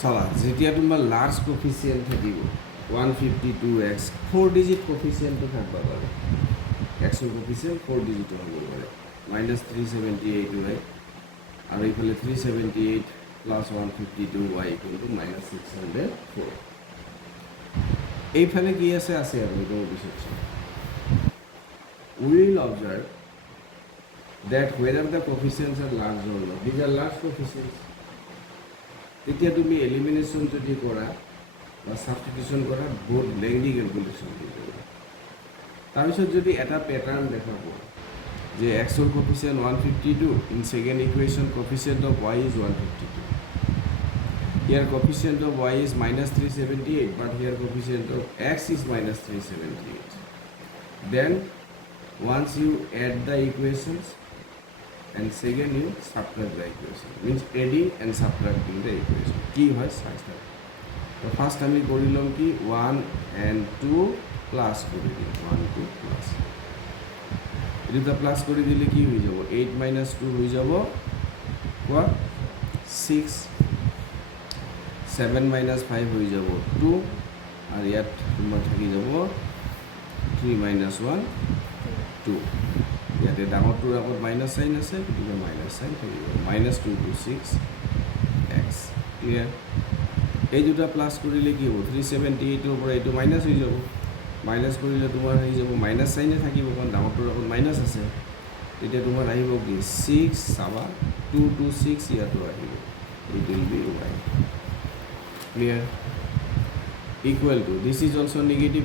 চাবা যেতিয়া তোমাৰ লাৰ্জ কফিচিয়েণ্ট থাকিব 152x 4 ডিজিট কফিচিয়েণ্টটো থাকিব পাৰে এক্সৰ কফিচিয়েণ্ট 4 ডিজিটৰ হ'ব পাৰে -378y আৰু এইফালে 378 প্লাছ 152y ইকুৱেল টু -604 এইফালে কি আছে আৰু এইটো পিছত চাম we will observe that whether the coefficients are large or not. These are large coefficients. তেতিয়া তুমি এলিমিনেশ্যন যদি কৰা বা সাবস্টিটিউশন কৰা বহুত লেংদি ক্যালকুলেশন কৰিবা তাৰপিছত যদি এটা প্যাটাৰ্ন দেখা পোৱা যে x ৰ কোএফিচিয়েন্ট 152 in second equation coefficient of y is 152 here coefficient of y is -378 but here coefficient of x is -378 then once you add the equations and second you subtract the equation means adding and subtracting the equation কি হয় সাইজটা তো first আমি করিলাম কি 1 and 2 plus করে দিই 1 2 plus এটা প্লাস করে দিলে কি হয়ে যাব 8 - 2 হয়ে যাব what 6 7 - 5 হয়ে যাব 2 আর ইয়াত তোমাৰ থাকি যাব 3 - 1 2 ইয়াতে ডাঙৰটোৰ আগত মাইনাছ সাইন আছে গতিকে মাইনাছ সাইন থাকিব -2 to 6 x ক্লিয়াৰ এই দুটা প্লাস কৰিলে কি হ'ব 378 ৰ পৰা এইটো মাইনাছ হৈ যাব মাইনাছ কৰিলে তোমাৰ হৈ যাব মাইনাছ সাইনে থাকিব কাৰণ ডাঙৰটোৰ আগত মাইনাছ আছে তেতিয়া তোমাৰ আহিব কি 6 চাবা 2 to 6 ইয়াতো আহিব it will be y clear equal to this is also negative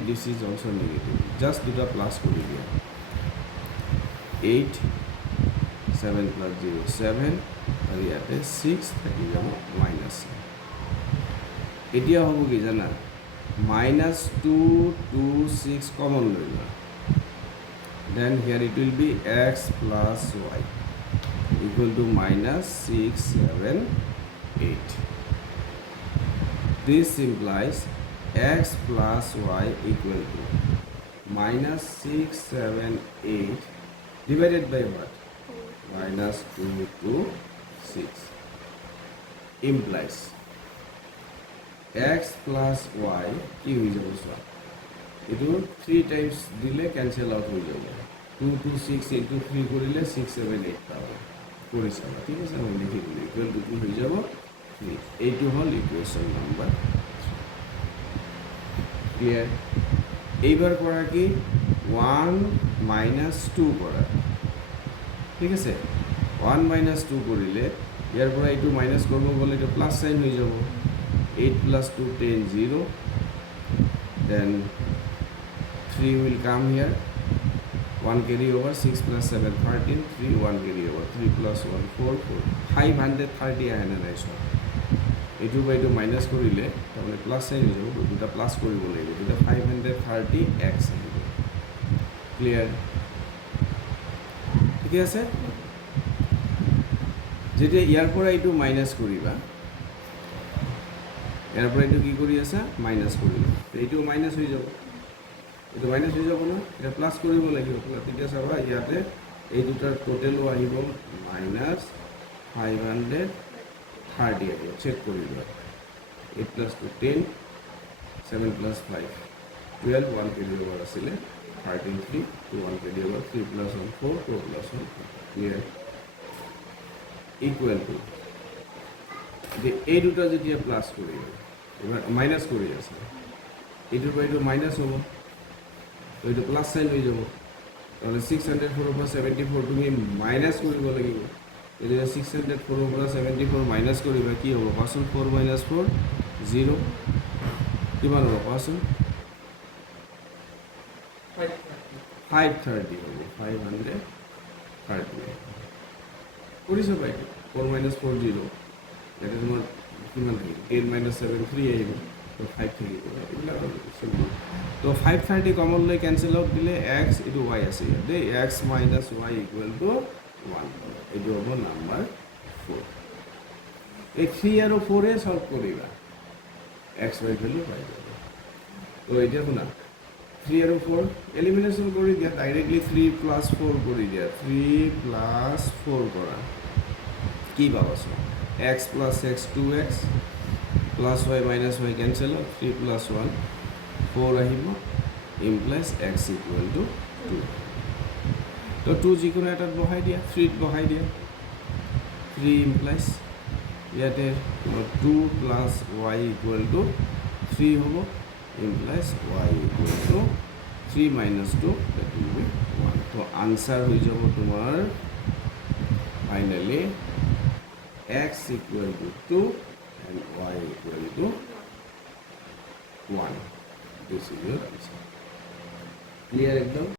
just দুটা প্লাস কৰি দিয়া 8 7 plus 0 7 और ইয়াতে 6 থাকি যাব মাইনাস এতিয়া হ'ব কি জানা -2 to 6 কমন লৈ লোৱা then here it will be x plus y equal to -6 7 8 this implies x plus y equal to -6 7 8 divided by what? -2 to 6 implies x plus y কি হৈ যাব চোৱা এইটো 3 টাইমছ দিলে ক্যান্সেল আউট হৈ যাব 2 to 6 into 3 কৰিলে 6 7 8 পাব কৰি চাবা ঠিক আছে আমি লিখি দিলো ইকুৱেল টু কি হৈ যাব 3 এইটো হল ইকুৱেশ্যন নাম্বাৰ ক্লিয়াৰ এইবাৰ কৰা কি 1 - 2 কৰা ঠিক আছে 1 - 2 কৰিলে ইয়াৰ পৰা এইটো মাইনাছ কৰিব গ'লে এইটো প্লাছ সাইন হৈ যাব 8 + 2 10 0 then 3 will come here 1 carry over 6 + 7 13 3 1 carry over 3 + 1 4 4 530 আহে না নাই সব এইটো বাই এইটো মাইনাছ কৰিলে তাৰমানে প্লাছ সাইন হৈ যাব দুটা প্লাছ কৰিব লাগিব তেতিয়া 530 x আহিব ক্লিয়াৰ ঠিক আছে যেতিয়া ইয়াৰ পৰা এইটো মাইনাছ কৰিবা ইয়াৰ পৰা এইটো কি কৰি আছে মাইনাছ কৰিবা এইটো মাইনাছ হৈ যাব এইটো মাইনাছ হৈ যাব না এটা প্লাছ কৰিব লাগিব তেতিয়া চাবা ইয়াতে এই দুটাৰ টোটেলো আহিব -530 আহিব চেক কৰি লোৱা 8 + 2 10 7 + 5 12 1 carry over আছিলে 13 3 2 1 carry over 3 + 1 4 4 + 1 clear equal to যে এই দুটা যেতিয়া প্লাস করি এবার মাইনাস করে আছে এইটোৰ পৰা এইটো মাইনাস হ'ব তো এইটো প্লাস সাইন হৈ যাব তাহলে 604 ৰ পৰা 74 তুমি মাইনাস কৰিব লাগিব এতিয়া 604 ৰ পৰা 74 মাইনাস কৰিবা কি হ'ব পাছল 4 - 4 0 কিমান হ'ব পাছল 530 হ'ব 530 কৰিছো ভাই 4 - 4 0 এটা তোমাৰ কিমান থাকে 10 - 7 3 আহিব তো 5 থাকিব এইবিলাক তো 530 কমন লৈ ক্যান্সেল আউট দিলে x ইটো y আছে দে x - y = 1 এইটো হ'ব নাম্বাৰ 4 এই 3 আৰু 4 এ সলভ কৰিবা x y ভ্যালু পাই যাব তো এতিয়া শুনা 3 আৰু 4 এলিমিনেশন কৰি দিয়া ডাইৰেক্টলি 3 + 4 কৰি দিয়া 3 + 4 কৰা কি পাবা x + x 2x plus y minus y cancel হ'ল 3 + 1 4 আহিব ইমপ্লাইজ x ইকুৱেল টু 2 তো 2 যিকোনো এটাত বহাই দিয়া 3ত বহাই দিয়া 3 ইমপ্লাইজ ইয়াতে 2 + y ইকুৱেল টু 3 হ'ব implies y equal to 3 - 2 that will be 1 তো আনসাৰ হৈ যাব তোমাৰ finally x equal to 2 and y equal to 1. This is your answer. Clear ekdom?